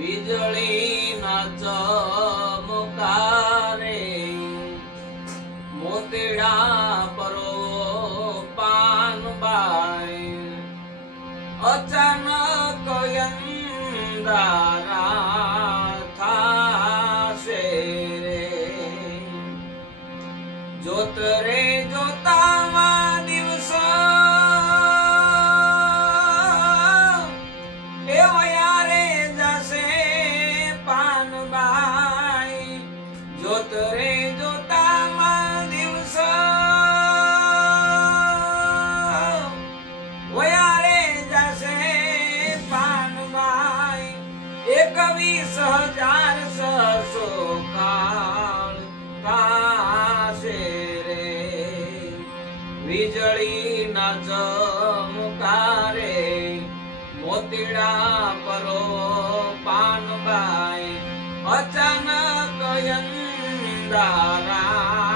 વીજળીના ચમકારે મોતીડા પરો પાનબાઈ અચાનક અંધારા થાશે રે જોત રે જોતામાં દિવસ એ વયારે જશે પાનબાઈ જોત રે જોતામાં દિવસ વયારે જશે પાનબાઈ 21,600 કાળ થાશે રે વીજળીના ચમકારે મોતીડા પરો પાનબાઈ અચાનક અંધારા